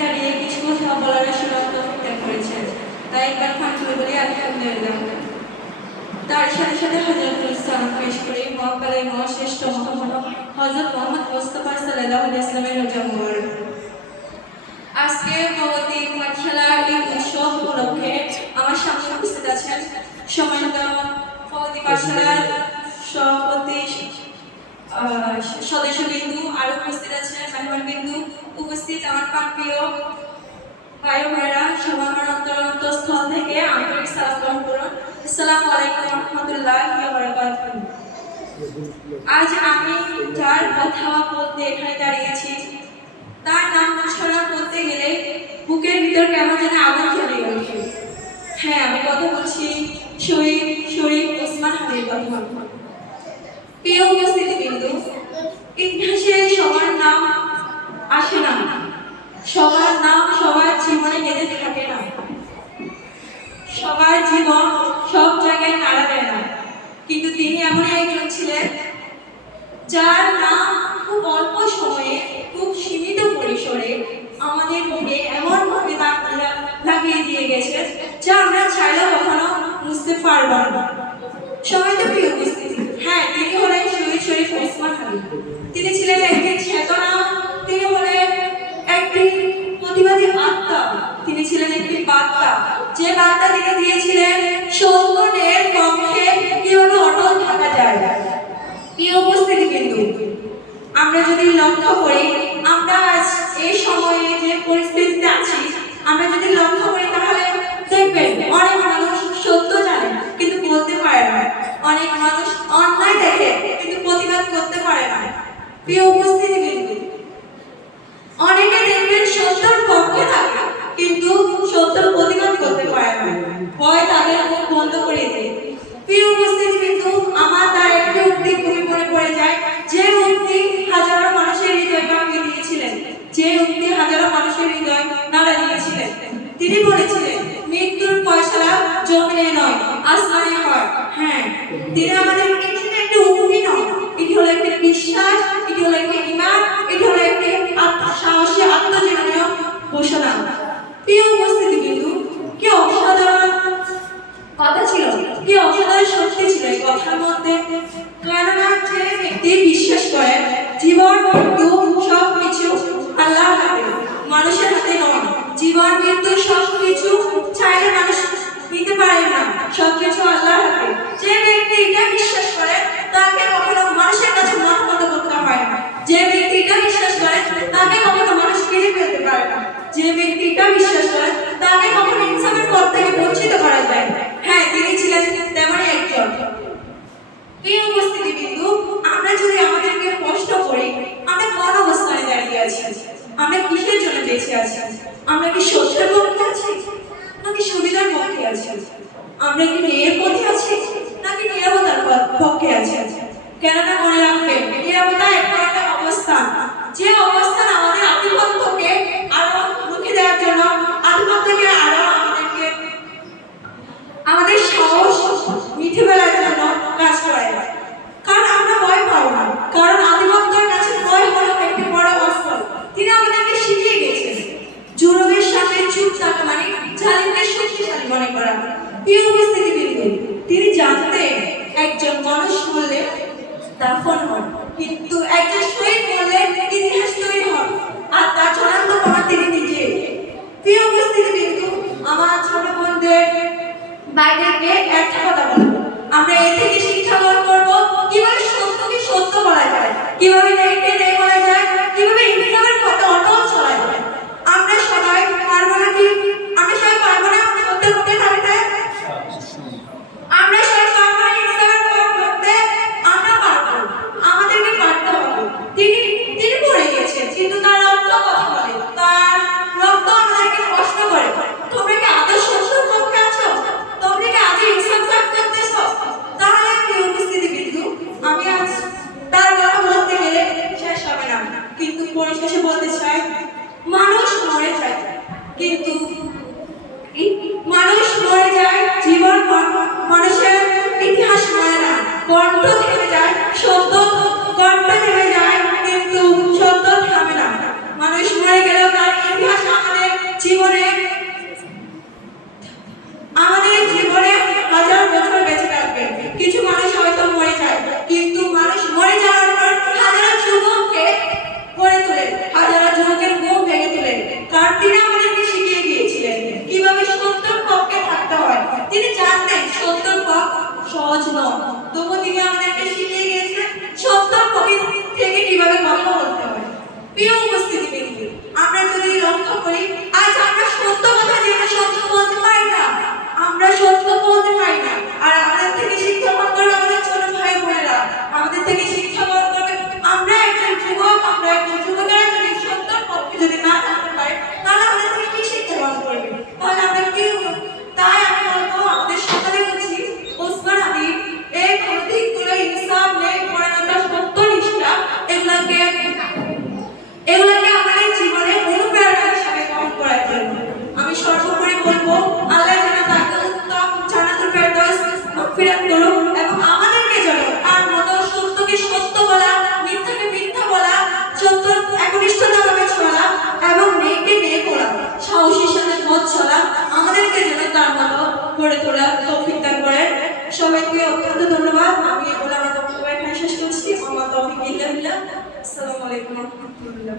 দাঁড়িয়ে কিছু কথা বলার আসলে তৌফিক করেছেন, তাই একবার ফাঁকি বলে আলহামদুলিল্লাহ। তার সাথে সাথে হযরতুল সালাম পেশ করে মহাকালের মহাশ্রেষ্ঠ মহামানব হযরত মুহাম্মদ মুস্তাফা সাল্লাল্লাহু আলাইহি ওয়াসাল্লামের রোজা মুবারক। আজকে ভগবতী পাঠশালার এই উৎসব উপলক্ষে আমার সামনে উপস্থিত আছেন সম্মানিত ভগবতী পাঠশালার সভাপতি সদস্যবৃন্দু, আরো উপস্থিত আছেন মেহমানবৃন্দু, উপস্থিত আমার প্রিয় ভাই ভাইরা, সবার অন্তরস্থল থেকে আন্তরিক সালাম গ্রহণ করুন। আসসালামু আলাইকুম ওয়া রাহমাতুল্লাহি ওয়া বারাকাতুহু। আজ আমি যার কথা বলতে এখানে দাঁড়িয়েছি তার নাম উচ্চারণ করতে গেলে বুকের ভিতর কেমন যেন আগুন জ্বলে ওঠে। হ্যাঁ, আমি কথা বলছি শরীফ ওসমান হাদির কথা। প্রিয় উপস্থিতিবৃন্দু, ইতিহাসে সবার নাম আসে না, সবার নাম সবার জীবনে গেঁথে থাকে না, সবার জীবন সব জায়গায় নাড়া দেয় না, কিন্তু তিনি এমন একজন ছিলেন যার নাম খুব অল্প সময়ে খুব সীমিত পরিসরে আমাদের মনে এমনভাবে লাগিয়ে দিয়ে গেছে যা আমরা চাইলেও কখনো বুঝতে পারব না। সবাই তো প্রিয় উপস্থিতি, হ্যাঁ, তিনি হলেন শরীফ ওসমান হাদি। তিনি ছিলেন একটি চেতনা, তিনি হলেন একটি প্রতিবাদী আত্মা, তিনি ছিলেন একটি বার্তা, যে বার্তা তিনি দিয়েছিলেন সত্যের পক্ষে কিভাবে অটল থাকা যায়। প্রিয় উপস্থিতিবৃন্দু, আমরা যদি লক্ষ্য করি আমরা আজ এই সময়ে যে পরিস্থিতিতে আছি, আমরা যদি লক্ষ্য করি তাহলে দেখবেন অনেক মানুষ সত্য জানে কিন্তু বলতে পারে না, অনেক মানুষ অন্যায় দেখে কিন্তু প্রতিবাদ করতে পারে না। প্রিয় উপস্থিতিবৃন্দু, অনেকে দেখবেন সত্যের পক্ষে থাকে কিন্তু সত্যের প্রতিবাদ করতে পারে না, ভয় তাদের মুখ বন্ধ করে দেয়। প্রিয় উপস্থিতিবৃন্দু, আমার তার একটি উক্তি খুবই মনে পড়ে যায়, যে উক্তি হাজারো মানুষের হৃদয় কাঁপিয়ে দিয়েছিলেন, যে উক্তি হাজারো মানুষের হৃদয় নাড়া দিয়েছিলেন। তিনি বলেছিলেন, মৃত্যুর ফয়সালা জমিনে নয় আসমানে হয়। হ্যাঁ, তিনি আমাদের শুধু একটি উক্তি নয়, এটি হলো একটি বিশ্বাস, এটি হলো একটি ঈমান, এটি হলো একটি সাহসী আত্মজীবনীয় ঘোষণা। প্রিয় উপস্থিতিবৃন্দু, কি অসাধারণ কথা ছিল, কি অসাধারণ শক্তি ছিল এই কথার মধ্যে। কেননা যে ব্যক্তি বিশ্বাস করেন জীবন মৃত্যু সবকিছু আল্লাহর হাতে, মানুষের হাতে নয়, জীবন মৃত্যু সবকিছু চাইলে মানুষ নিতে পারে না, সবকিছু আল্লাহর হাতে। যে ব্যক্তি এটা বিশ্বাস করে তাকে কখনো মানুষের কাছে মাথা নত করতে হয় না, যে ব্যক্তি এটা বিশ্বাস করে তাকে কখনো মানুষ কিনে ফেলতে পারে না, যে ব্যক্তি এটা বিশ্বাস করে তাকে কখনো ইনসাফের পথ থেকে বঞ্চিত করা যায় না। হ্যাঁ, তিনি ছিলেন তেমনই একজন। প্রিয় উপস্থিতিবৃন্দু, আমরা যদি আমাদেরকে প্রশ্ন করি আমরা কোন অবস্থানে দাঁড়িয়ে আছি, আমরা কিসের জন্য বেঁচে আছি, আমরা কি সত্যের পক্ষে আছি নাকি সুবিধার পক্ষে আছি, আমরা কি ন্যায়ের পথে আছি নাকি নীরবতার পক্ষে আছি। কেননা মনে রাখবেন, নীরবতা একটা অবস্থান, যে অবস্থান আমাদের আধিপত্যকে আরো রুখে দেওয়ার জন্য, আধিপত্যকে আরো আমাদের সাহস মিঠে বেলার জন্য কাজ করে। কারণ আমরা ভয় পাবো না, কারণ আধিপত্যের কাছে ভয় হলো একটি বড় অস্ত্র। তিনি আমাদেরকে শিখিয়ে গেছেন জুলুমের সামনে চুপ থাকা মানে জালিমকে শক্তিশালী মনে করা। প্রিয় উপস্থিতিবৃন্দু, তিনি জানতেন একজন মানুষ মরলে দাফন হন, কিন্তু একজন শহীদ মরলে ইতিহাস তৈরি হন, আর তার চূড়ান্ত প্রমাণ তিনি নিজে। প্রিয় উপস্থিতিবৃন্দু, আমার ছোট বোনদের বাইরেকে একটা কথা বলবো, আমরা এ থেকে শিক্ষা গ্রহণ করবো কিভাবে সত্যকে সত্য বলা যায়, কিভাবে ন্যায়কে ন্যায় বলা যায়, কিভাবে ইনসাফের পথে অটল চলা যায়। আমরা সবাই পারবো না কি? আমরা সবাই পারবো না সত্যের পথে থাকতে? আমরা সবাই পারবো না ইনসাফের পথ ধরতে? আমরা পারবো, আমাদেরকে পারতে হবে। তিনি পড়ে গেছেন কিন্তু তার রক্ত কথা বলে, তার রক্ত আমাদেরকে প্রশ্ন করে, তোমরা কি আদৌ সত্যের পক্ষে আছো? তোমরা কি আজ ইনসাফ করতেছো? তাহলে প্রিয় উপস্থিতিবৃন্দু, আমি আজ তার কথা বলতে গেলে শেষ হবে কথা বলতে হবে। প্রিয় উপস্থিতি বৃন্দ, আমরা যদি লক্ষ্য করি, আজ আমরা সত্য কথা জেনে সত্য বলতে পারি না, আমরা সত্য বলতে পারি না। আর আমাদের থেকে শিক্ষা গ্রহণ করবে আমাদের ছোট ভাই বোনেরা, আমাদের থেকে শিক্ষা গ্রহণ করবে আমরা একজন যুবক, আমরা একজন যুবকেরা যদি সত্যর পক্ষে যদি না থাকতে পারি, তাহলে আমাদের থেকে কি শিক্ষা গ্রহণ করবে? তাহলে আমরা কি হবো? তাই আমি বলবো আমাদের সকলের উচিত ওসমান হাদির এই প্রতীকগুলো ইনসাফ, ন্যায়, পরায়ণতা, সত্যনিষ্ঠা এগুলোকে আমাদের জীবনে অনুপ্রেরণা হিসাবে গ্রহণ করার জন্য আমি সর্বোপরি বলবো আল্লাহ যেন তাকে উত্তম জান্নাতুল ফেরদৌস মাগফিরাত করুক এবং আমাদেরকে যেন তার মতো সত্যকে সত্য বলা, মিথ্যাকে মিথ্যা বলা, সত্য একনিষ্ঠতাভাবে চলা এবং নেককে নেক বলা, সাহসীর সাথে পথ চলা, আমাদেরকে যেন তার মতো গড়ে তোলার তৌফিক দান করেন। সবাইকে অত্যন্ত ধন্যবাদ। আমি বলে আমার বক্তব্য এখানে শেষ করছি। আমার তৌফিক ইল্লা বিল্লাহ। আসসালামু আলাইকুম ওয়া রাহমাতুল্লাহ।